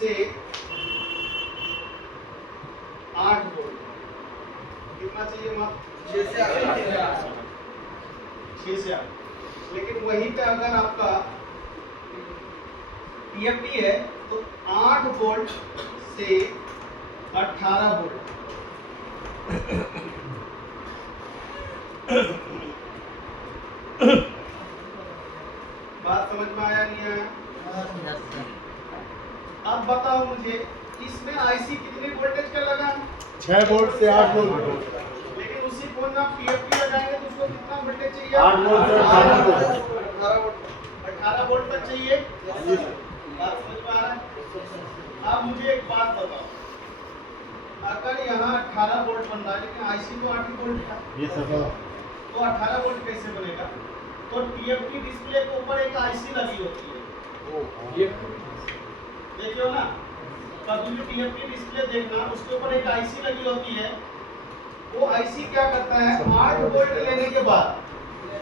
से 8 वोल्ट। कितना चाहिए माप? 6 से 8। लेकिन वहीं पे अगर आपका टीएफटी है तो 8 वोल्ट से 18 वोल्ट। बात समझ में आया नहीं आया? अब बताओ मुझे, इसमें आईसी कितने वोल्टेज का लगा? 6 वोल्ट से 8 वोल्ट। लेकिन उसी फोन में आप पीएफटी लगाएंगे तो उसको कितना वोल्टेज चाहिए? 8 वोल्ट से 18 वोल्ट। 18 वोल्ट तक चाहिए। बात समझ में आ रहा है? अब मुझे एक बात बताओ, अगर यहाँ 18 वोल्ट बन रहा है लेकिन आईसी तो 8 वोल्ट का, ये सब तो 18 वोल्ट कैसे बनेगा? तो टीएफटी डिस्प्ले के ऊपर एक आईसी लगी होती है, देखियो ना, कभी भी टीएफटी डिस्प्ले देखना, उसके ऊपर एक आईसी लगी होती है। वो आईसी क्या करता है, 8 वोल्ट लेने के बाद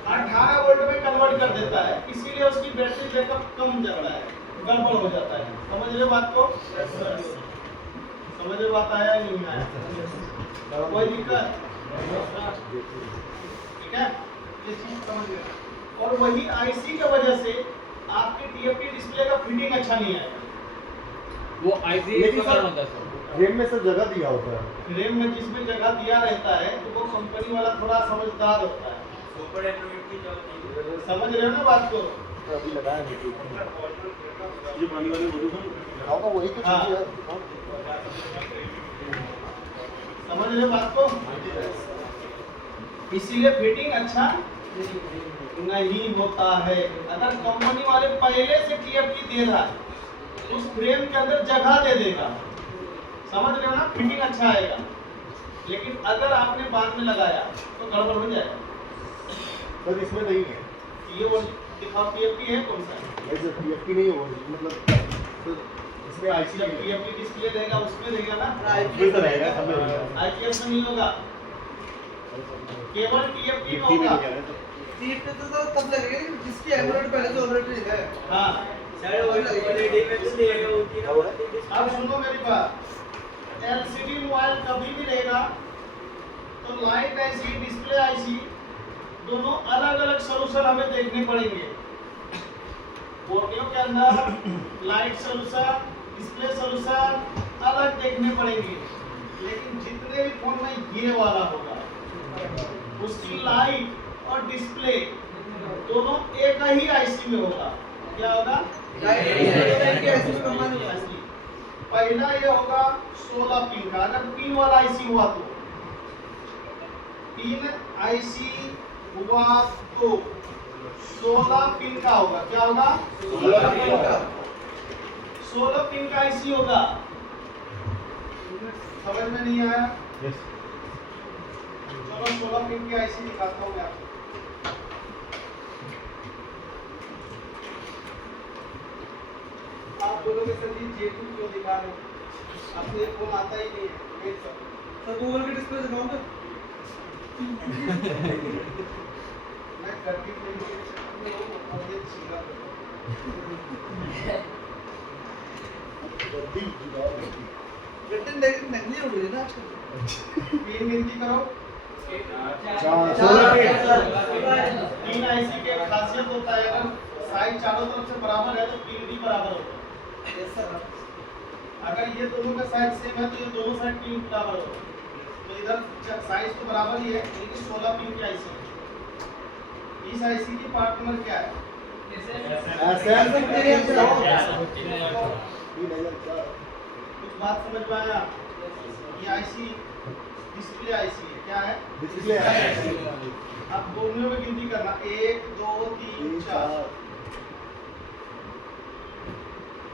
18 वोल्ट में कन्वर्ट कर देता है, इसीलिए उसकी बैटरी बैकअप कम हो जाता है, गड़बड़ हो जाता है। समझ रहे बात को? समझ में बात आया नहीं आया? कोई दिक्कत? ठीक है, ये चीज समझ गए। और वही आईसी की वजह से आपके टीएफटी डिस्प्ले का फिटिंग अच्छा नहीं आएगा। वो आईसी रेम में सब जगह दिया होता है। रेम में जिसमें जगह दिया रहता है तो वो कंपनी वाला थोड़ा समझदार होता है। समझ रहे हो ना बात को? अभी लगाया है ये पानी वाले लगाऊंगा वही तो हाँ। चीज़ है। समझ रहे हो बात को? इसीलिए फिटिंग अच्छा नहीं होता है। अगर कंपनी वाले पहले से टीएफटी दे रहा है, उस फ्रेम के अंदर जगह दे देगा, समझ रहे हो ना, फिटिंग अच्छा आएगा। लेकिन अगर आपने बाद में लगाया तो गड़बड़ हो जाएगा। पर इसमें नहीं है ये वो दिखाओ, टीएफटी है कौन सा? ऐसे पीएफटी नहीं हो मतलब तो इसमें आईसी जब टीएफटी डिस्प्ले रहेगा उसमें रहेगा ना, आईपीएस रहेगा सब में रहेगा। आईपीएस में नहीं होगा, केवल टीएफटी में होगा। टीएफटी तो तब लगेगा जिसकी एमोलेड पहले से ऑलरेडी है। हाँ, अब सुनो मेरी बात, एलसीडी मोबाइल कभी भी रहेगा तो लाइट आईसी, डिस्प्ले आईसी, दोनों अलग अलग सोल्यूशन हमें देखने पड़ेंगे। बोर्डियो के अंदर लाइट सोल्यूशन, डिस्प्ले सोल्यूशन अलग देखने पड़ेंगे। लेकिन जितने भी फोन में ये वाला होगा, उसकी लाइट और डिस्प्ले दोनों एक ही आईसी में होगा। क्या होगा? पहला ये होगा 16 पिन का। अगर पिन वाला आईसी हुआ तो, पिन आईसी हुआ तो 16 पिन का होगा। क्या होगा? 16 पिन का आईसी होगा। समझ में नहीं आया? चलो 16 पिन की आईसी दिखाता हूँ मैं आपको। आप बोलोगे सर जी J2 क्यों दिखा रहे हो? आपको ये फोन आता ही नहीं है। सर गूगल की डिस्प्ले दिखाऊंगा। मैं करके फोन के चक्कर में हूँ और ये छिला रिटर्न डायरेक्ट नहीं हो रही है ना आजकल। पिन गिनती करो। 16 पिन आईसी के खासियत होता है, अगर साइज चारों तरफ से बराबर है तो पिन भी बराबर होता है। Yes sir. अगर ये दोनों का साइज सेम है तो ये दोनों साइड पिन बराबर होगा। तो इधर साइज तो बराबर ही है, लेकिन 16 पिन की आईसी है। इस आईसी की पार्ट नंबर क्या है? कुछ बात समझ में आया? ये आईसी डिस्प्ले आईसी है। क्या है? Display IC. अब दोनों में गिनती करना, 1 2 3 4।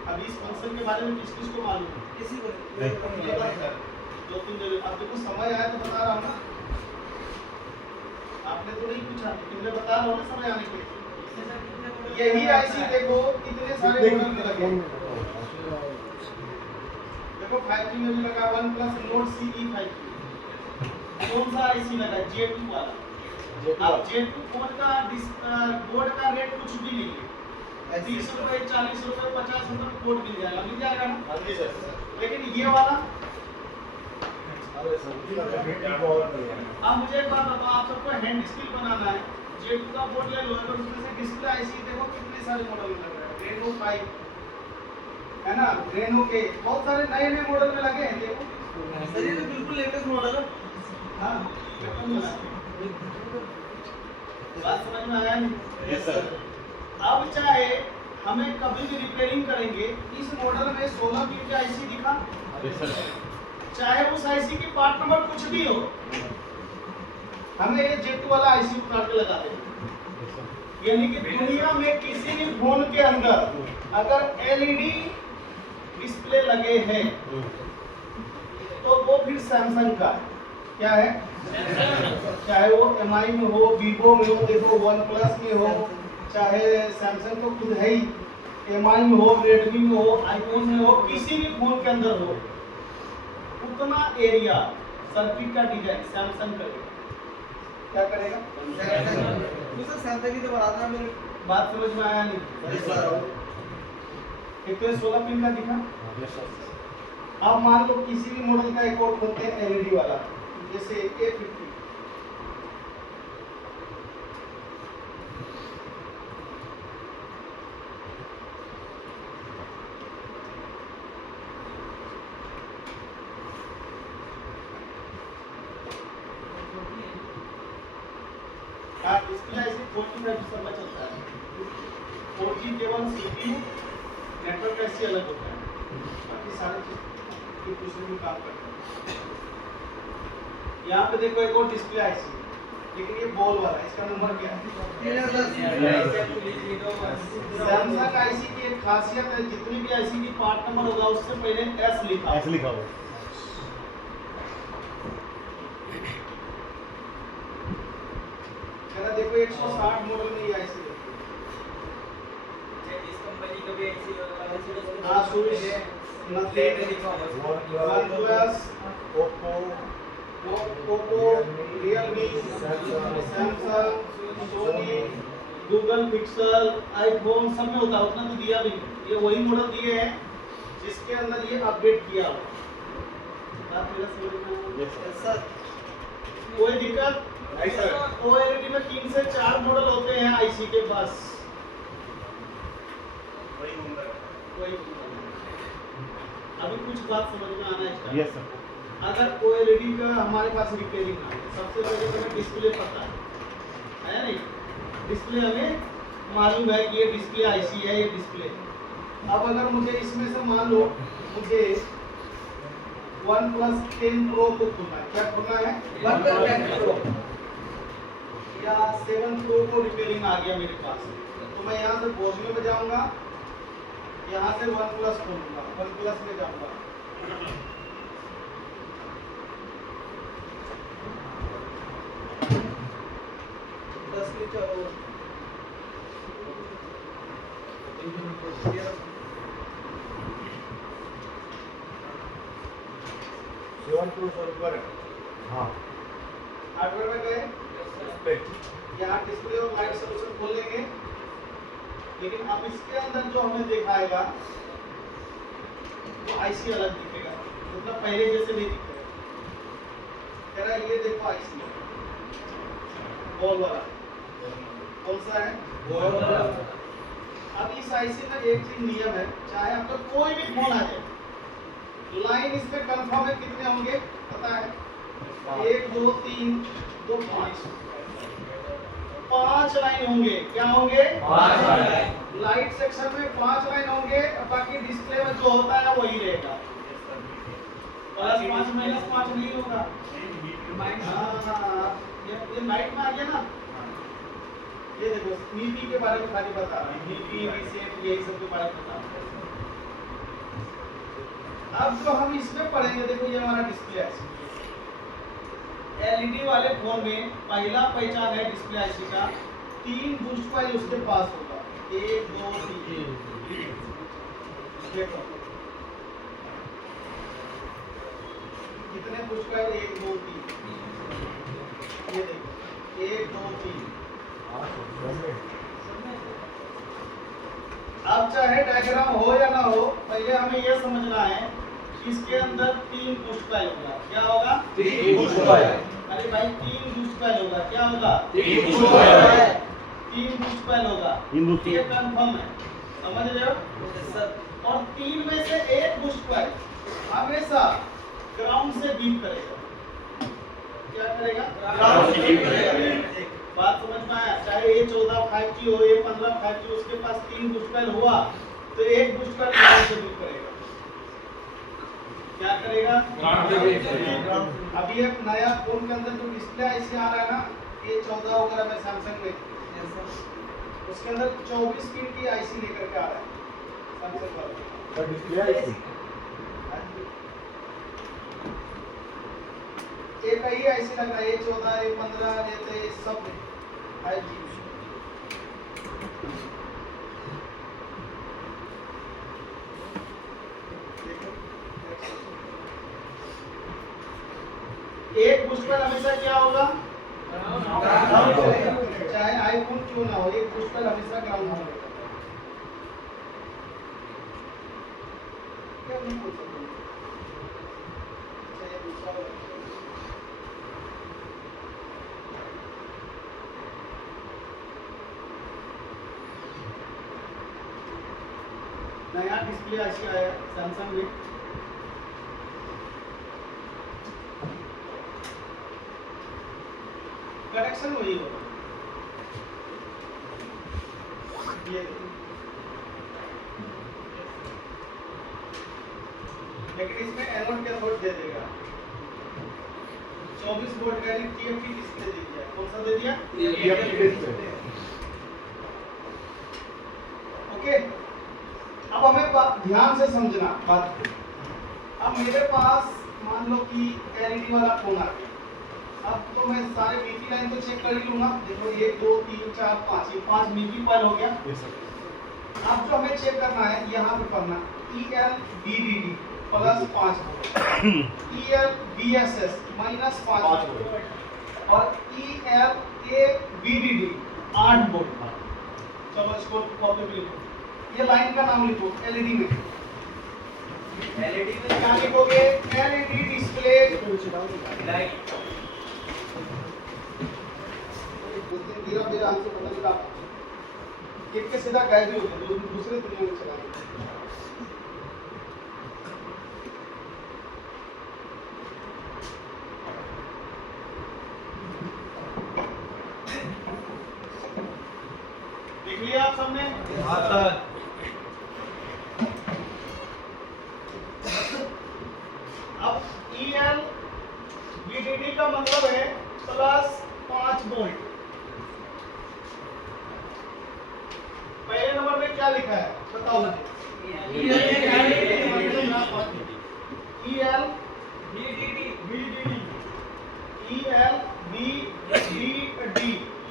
अब इस फंक्शन के बारे में किस किस को मालूम है? किसी को दो तीन जगह। अब देखो समय आया तो बता रहा हूँ ना, आपने तो नहीं पूछा, लेकिन मैं बता रहा हूँ ना समय आने के लिए। यही आईसी देखो कितने सारे मॉडल में लगे। देखो 5G में भी लगा, OnePlus Nord CE 5G। कौन सा आईसी लगा? J2 वाला। अब J2 फोन का बोर्ड का रेट कुछ भी नहीं है, 30 रुपए 40 रुपए 50 रुपए में कोट मिल जाएगा ना? हाँ जी सर। लेकिन ये वाला अरे सर उसका क्वालिटी बहुत बढ़िया है। अब मुझे एक बात बताओ, आप सबको हैंड डिस्प्ले बनाना है, J2 का बोर्ड ले लो, अगर उसमें से डिस्प्ले आईसी देखो कितने सारे मॉडल में लग रहे हैं, रेनो 5 है ना, रेनो के बहुत सारे नए नए मॉडल में लगे हैं, देखो। सर ये तो बिल्कुल लेटेस्ट मॉडल है। हाँ, बात समझ में आया नहीं? Yes sir. अब चाहे हमें कभी भी रिपेयरिंग करेंगे, इस मॉडल में 16 पिन का आईसी दिखा, यस सर। चाहे उस आईसी की पार्ट नंबर कुछ भी हो, हमें ये J2 वाला आईसी उतार के लगा देंगे। यानी कि दुनिया में किसी भी फोन के अंदर अगर एलईडी डिस्प्ले लगे हैं तो वो फिर सैमसंग का है। क्या है? चाहे वो MI में हो, वीवो में हो, देखो OnePlus में हो, चाहे सैमसंग तो खुद है ही, MI में हो, रेडमी में हो, आईफोन में हो, किसी भी फोन के अंदर हो, उतना एरिया सर्किट का डिजाइन सैमसंग करेगा। क्या करेगा? तो सर सैमसंग की तो बनाता है मेरे। बात समझ में आया नहीं? Yes sir. एक तो 16 पिन का दिखा। Yes sir. अब मान लो किसी भी मॉडल का एक और खोलते हैं एलईडी वाला, जैसे A50। डिस्प्ले ऐसे 45 सब में चलता है। 4G केवल CPU नेटवर्क ऐसे अलग होता है, बाकी सारे चीज एक दूसरे में काम करते हैं। यहाँ पे देखो एक और डिस्प्ले आईसी, लेकिन ये बॉल वाला है, इसका नंबर क्या है? सैमसंग आईसी की एक खासियत है, जितनी भी आईसी की पार्ट नंबर होगा उससे पहले S लिखा ऐसे लिखा हुआ। है। देखो 160 मॉडल में ये आईसी है। हाँ, Asus, OnePlus, Oppo, Realme, Samsung, Sony, Google Pixel, iPhone सब में होता है, उतना तो दिया भी नहीं। ये वही मॉडल दिए हैं जिसके अंदर ये अपडेट किया हो। बात मेरा समझ में आया? यस सर कोई दिक्कत? नहीं सर। OLED में 3 से 4 मॉडल होते हैं आईसी के पास। कोई अभी कुछ बात समझ में आना है? Yes sir. अगर OLED का हमारे पास रिपेयरिंग है, सबसे पहले तो हमें डिस्प्ले पता है नहीं? डिस्प्ले हमें मालूम है कि ये डिस्प्ले आईसी है, ये डिस्प्ले। अब अगर मुझे इसमें से मान लो मुझे OnePlus 10 Pro को खोलना है, क्या खोलना है? OnePlus 10 Pro या 7 Pro को रिपेयरिंग आ गया मेरे पास, तो मैं यहाँ से बोझने में जाऊँगा, यहाँ से OnePlus खोलूँगा, OnePlus में जाऊँगा। हाँ। हार्डवेयर में गए, यहाँ डिस्प्ले और लाइट सॉल्यूशन खोल लेंगे, लेकिन अब इसके अंदर जो हमें दिखाएगा वो आईसी अलग दिखेगा, मतलब पहले जैसे नहीं दिखेगा। कह रहा है ये देखो आईसी बॉल वाला, कौन सा है? बॉल वाला। अब इस आईसी में एक चीज नियम है, चाहे आपका कोई भी फोन आ जाए, लाइन इसमें कंफर्म है कितने होंगे पता है? 1 2 3 2 5 5 लाइन होंगे। क्या होंगे? 5 लाइन। लाइट सेक्शन में 5 लाइन होंगे, बाकी डिस्प्ले में जो होता है वही रहेगा। +5 -5 नहीं होगा। हाँ, ये लाइट में आ गया ना। ये देखो नीति के बारे में खाली बता रहा हूँ, नीति रीसेट यही सब के बारे में बता रहा हूँ। अब जो हम इसमें पढ़ेंगे, देखो ये हमारा डिस्प्ले है। एलईडी वाले फोन में पहला पहचान है डिस्प्ले आईसी का, 3 बूस्ट कॉइल उसके पास होगा, 1 2 3। देखो कितने बूस्ट कॉइल? 1 2 3। ये देखो 1 2 3। अब चाहे डायग्राम हो या ना हो, पहले हमें यह समझना है कि इसके अंदर 3 बूस्ट कॉइल होगा। क्या होगा? 3 बूस्ट कॉइल। अरे भाई 3 बूस्ट कॉइल होगा। क्या होगा? 3 बूस्ट कॉइल। 3 बूस्ट कॉइल होगा। ये कंफर्म है, समझ रहे हो? और 3 में से एक बूस्ट कॉइल हमेशा ग्राउंड से बीट करेगा। क्या करेगा? ग्राउंड से बीट करेगा। बात समझ में आया? चाहे ये 14 5G हो, ये 15 5G, उसके पास 3 बूस्ट कॉइल हुआ तो एक बूस्ट कॉइल ग्राउंड से बीट करेगा। क्या करेगा? ग्राउंड से बीट करेगा। अभी एक नया फोन के अंदर जो डिस्प्ले ऐसे आ रहा है ना, ये 14 वगैरह में सैमसंग में, उसके अंदर 24 पिन की आईसी लेकर के आ रहा है सैमसंग वाला। डिस्प्ले आईसी एक ही आईसी लग रहा है, ये 14 ये 15 ये 23 सब में 5G। एक बूस्ट कॉइल हमेशा क्या होगा? चाहे आईफोन क्यों ना हो, एक बूस्ट कॉइल हमेशा ग्राउंड में होगा। क्या नहीं बोल सकते? चाहे दूसरा हो। नया डिस्प्ले ऐसे आया सैमसंग में, कनेक्शन वही होगा। ये लेकिन इसमें एनोड कैथोड दे देगा। 24 वोल्ट का टीएफटी डिस्प्ले दे दिया। कौन सा दे दिया? TFT display. ओके, अब हमें ध्यान से समझना बात को। अब मेरे पास मान लो कि एलईडी वाला फोन आ गया। अब तो मैं सारे मीटी लाइन तो चेक कर ही लूंगा। देखो 1 2 3 4 5, ये 5 मीटी कॉइल हो गया। अब जो हमें चेक करना है, यहाँ पे करना ELVDD plus 5 volt, ELVSS minus 5 volt और ELAVDD 8 वोल्ट। चलो इसको कॉपी पे लिखो। ये लाइन का नाम लिखो। एलईडी में क्या लिखोगे? LED display light. गिरा मेरा आंसर पता नहीं था। एक के सीधा गायब ही हो गया, दूसरे दुनिया में चला गया। देख लिया आप सबने? हाँ सर। अब ELVDD का मतलब है प्लस 5 वोल्ट। पहले नंबर में क्या लिखा है बताओ मुझे? ELVDD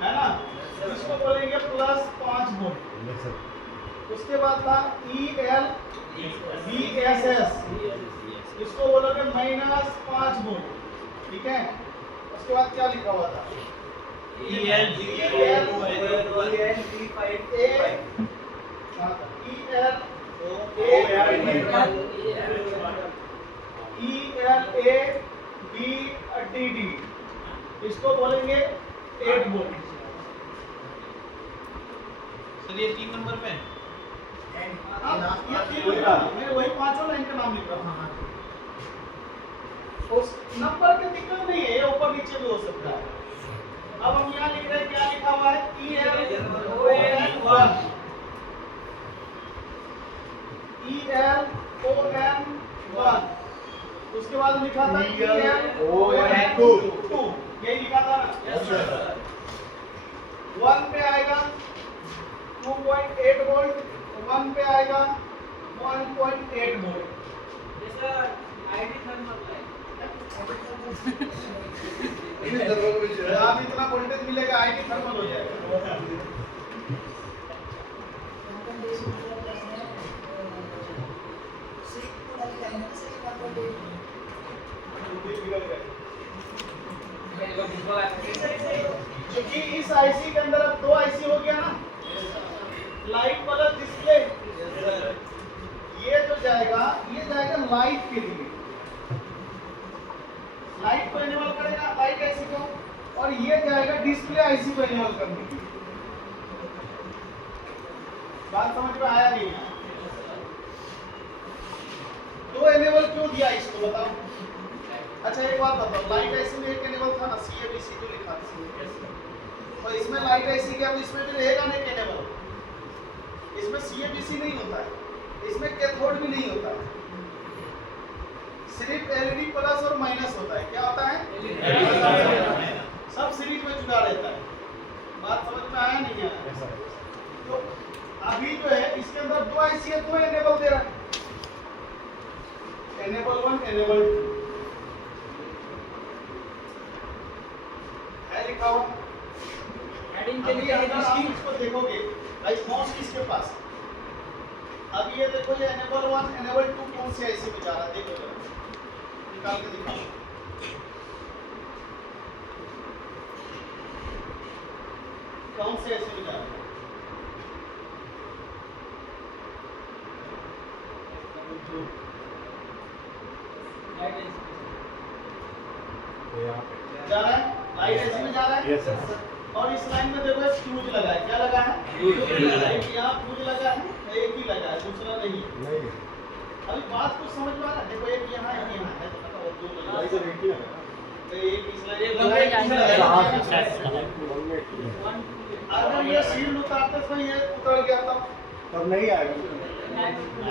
है ना, इसको बोलेंगे प्लस 5 वोल्ट। उसके बाद था ELVSS, इसको बोलोगे माइनस 5 वोल्ट। ठीक है, उसके बाद क्या लिखा हुआ था? ELAVDD, इसको बोलेंगे 8 वोल्ट। सर ये 3 नंबर पे मैं वही पांचों लाइन का नाम लिख रहा हूँ। उस नंबर की दिक्कत नहीं है, ये ऊपर नीचे भी हो सकता है। अब हम यहाँ लिख रहे हैं, क्या लिखा हुआ है? ELON1। उसके बाद लिखा था ELON2, यही लिखा था ना? Yes sir. 1 पे आएगा 2.8 वोल्ट, 1 पे आएगा 1.8 वोल्ट। आप इतना वोल्टेज मिलेगा, आईडी थर्मल हो जाएगा। क्योंकि इस आईसी के अंदर अब 2 आईसी हो गया ना, लाइट प्लस डिस्प्ले लाइट के लिए, लाइट को इनेबल करेगा लाइट आईसी को, और ये जाएगा डिस्प्ले आईसी को इनेबल करने के लिए। बात समझ में आया नहीं है? तो इनेबल क्यों दिया इसको बताओ। अच्छा एक बात बताओ, लाइट आईसी में एक इनेबल था ना, CABC जो लिखा था, और इसमें लाइट आईसी क्या, इसमें भी रहेगा ना एक इनेबल। इसमें CABC नहीं होता है, इसमें कैथोड भी नहीं होता है, सिर्फ LED प्लस और माइनस होता है। क्या होता है? सब सीरीज में जुड़ा रहता है। बात समझ में आया नहीं आया? तो अभी जो है इसके अंदर दो आईसी है, दो इनेबल दे रहा है, इनेबल 1 इनेबल 2 है लिखा हुआ। अभी अगर आप इसको देखोगे भाई माउस किसके पास, अब ये देखो ये इनेबल 1 इनेबल 2 कौन सी आईसी में जा रहा है, देखो जरा निकाल के दिखाओ। कौन से आईसी में जा रहा है? जा रहा है, लाइट आईसी में जा रहा है। Yes sir. और इस लाइन में देखो एक फ्यूज लगा है, क्या लगा है? एक यहाँ फ्यूज लगा है, एक ही लगा है, दूसरा नहीं है। नहीं अभी बात कुछ समझ में आ रहा है? देखो एक यहाँ है, एक यहाँ है, तो बताओ दो लगा है। सर एक ही लगा। तो एक इस लाइन एक में लगा है, लगा है, हाँ, एक हाँ, है। हाँ। अगर ये शील्ड उतारते समय ये उतर गया तब नहीं आएगा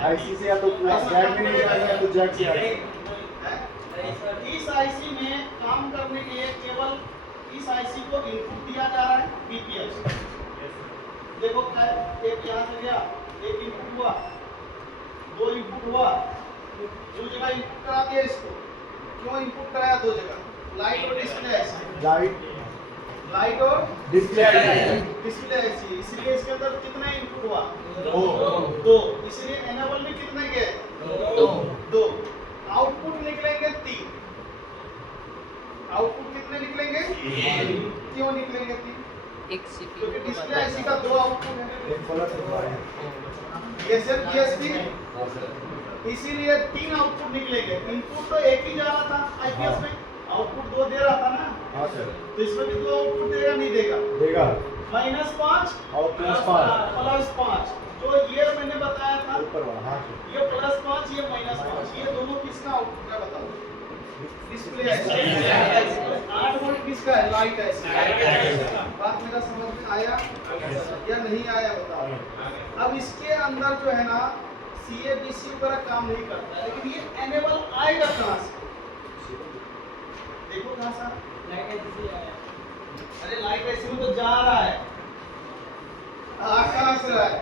आईसी से, या तो जैक में नहीं आएगा या तो जैक से आएगा। इस आईसी में काम करने के लिए केवल इस आईसी को इनपुट दिया जा रहा है बीपीएस। देखो क्या है, एक यहाँ से गया, एक इनपुट हुआ, दो इनपुट हुआ, दो जगह इनपुट करा दिया इसको। क्यों इनपुट कराया दो जगह? लाइट और डिस्प्ले आईसी, लाइट और डिस्प्ले डिस्प्ले आईसी, इसलिए इसके अंदर कितना इनपुट हुआ? दो। इसलिए एनेबल में कितने गए? दो। आउटपुट निकलेंगे 3। आउटपुट कितने निकलेंगे? क्यों निकलेंगे 3? एक सीपीयू क्योंकि को डिस्प्ले बताया आईसी का दो आउटपुट है, एक प्लस एसएम जीएसटी, इसीलिए 3 आउटपुट निकलेंगे। इनपुट तो एक ही जा रहा था आईपीएस में, आउटपुट 2 दे रहा था ना, हाँ सर तो इसमें भी 2 आउटपुट देगा नहीं देगा? देगा। -5 और +5 +5 जो ये मैंने बताया था, ऊपर वाला। हाँ सर। ये +5 ये -5, ये दोनों किसका आउटपुट है बताओ? Display IC. 8 वोल्ट किसका है? Light IC. बात मेरा समझ में आया या नहीं आया बताओ। अब इसके अंदर जो है ना CABC वगैरह काम नहीं करता है, लेकिन ये एनेबल आएगा कहाँ से? देखो कहाँ से? अरे लाइट आईसी में तो जा रहा है, कहाँ से रहा है?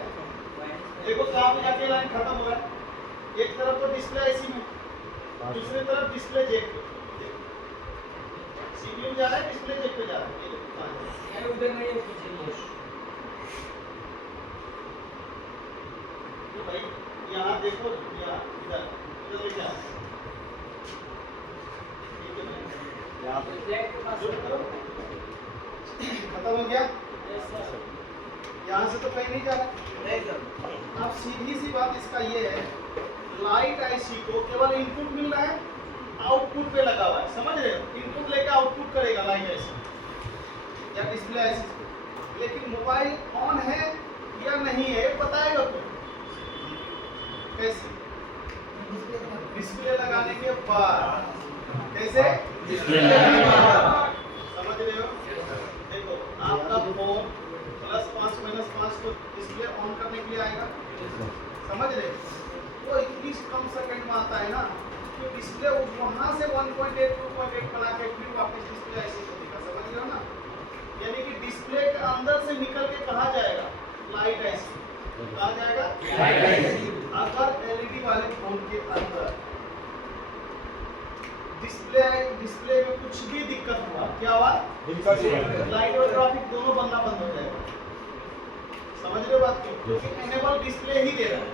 देखो कहाँ पे जाके लाइन खत्म हो रहा है। एक तरफ तो डिस्प्ले आईसी में, दूसरी तरफ डिस्प्ले जेक पे। सीपीयू जा रहा है, डिस्प्ले जेक पे जा रहा है। ये देखो कहाँ है? उधर नहीं है, पीछे नहीं है। तो भाई यहाँ देखो, यहाँ इधर इधर लेके आओ। ठीक है भाई, यहाँ पे ब्लैक के पास जो करो। खत्म हो गया? यहाँ से तो कहीं नहीं जा रहा। अब सीधी सी बात इसका ये है, लाइट आईसी को केवल इनपुट मिल रहा है, आउटपुट पे लगा हुआ है, समझ रहे हो? इनपुट लेके आउटपुट करेगा लाइट आईसी या डिस्प्ले आईसी, लेकिन मोबाइल ऑन है या नहीं है बताएगा कौन? कैसे? डिस्प्ले लगाने के बाद। कैसे? डिस्प्ले लगाने के बाद। समझ रहे हो? देखो आपका फोन +5 -5 को डिस्प्ले ऑन करने के लिए आएगा, समझ रहे हो? वो इतनी कम सेकंड में आता है ना, तो डिस्प्ले वहाँ से 1.8 2.8 बना के फिर वापस डिस्प्ले आईसी को देगा, समझ रहे हो ना? यानी कि डिस्प्ले के अंदर से निकल के कहाँ जाएगा? Light IC. कहाँ जाएगा? Light IC. अगर एलईडी वाले फोन के अंदर डिस्प्ले में कुछ भी दिक्कत हुआ, क्या हुआ? लाइट और ट्रैफिक दोनों बनना बंद हो जाएगा। समझ रहे हो बात को? क्योंकि एनेबल डिस्प्ले ही दे रहा है।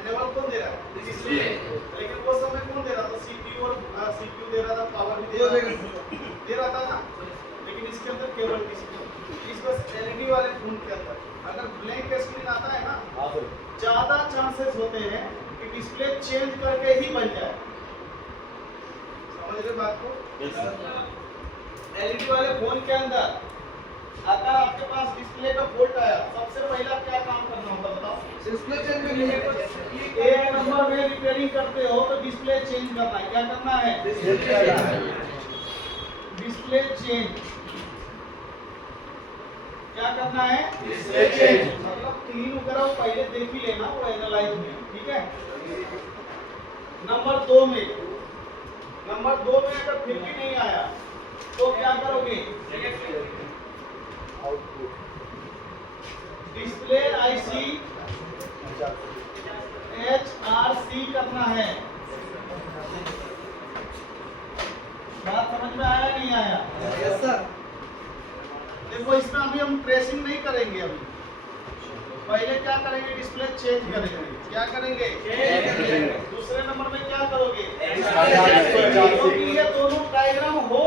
एनेबल कौन दे रहा है? डिस्प्ले। लेकिन वो समय कौन दे रहा था? सीपीयू और सीपीयू दे रहा था, पावर भी दे रहा था ना। लेकिन इसके अंदर केवल डिस्प्ले। इस बस एलईडी वाले फोन के अंदर अगर ब्लैंक स्क्रीन आता है ना, ज्यादा चांसेस होते हैं कि डिस्प्ले चेंज करके ही बन जाए। समझ रहे बात को? एलईडी वाले फोन के अंदर अगर आपके पास डिस्प्ले का फॉल्ट आया, सबसे पहला क्या काम करना होगा बताओ? डिस्प्ले चेंज करनी है। एक नंबर में रिपेयरिंग करते हो तो डिस्प्ले चेंज करना है। क्या करना है? Display change. क्या करना है? Display change. मतलब क्लीन वगैरह पहले देख ही लेना, वो एनालाइज में, ठीक है। नंबर 2 में अगर फिर भी नहीं आया तो क्या करोगे? आउटपुट डिस्प्ले आईसी HRC करना है। बात समझ में आया नहीं आया? Yes sir. देखो इसमें अभी हम ट्रेसिंग नहीं करेंगे। अभी पहले क्या करेंगे? डिस्प्ले चेंज करेंगे। क्या करेंगे? दूसरे नंबर में क्या करोगे? क्योंकि ये दोनों डायग्राम हो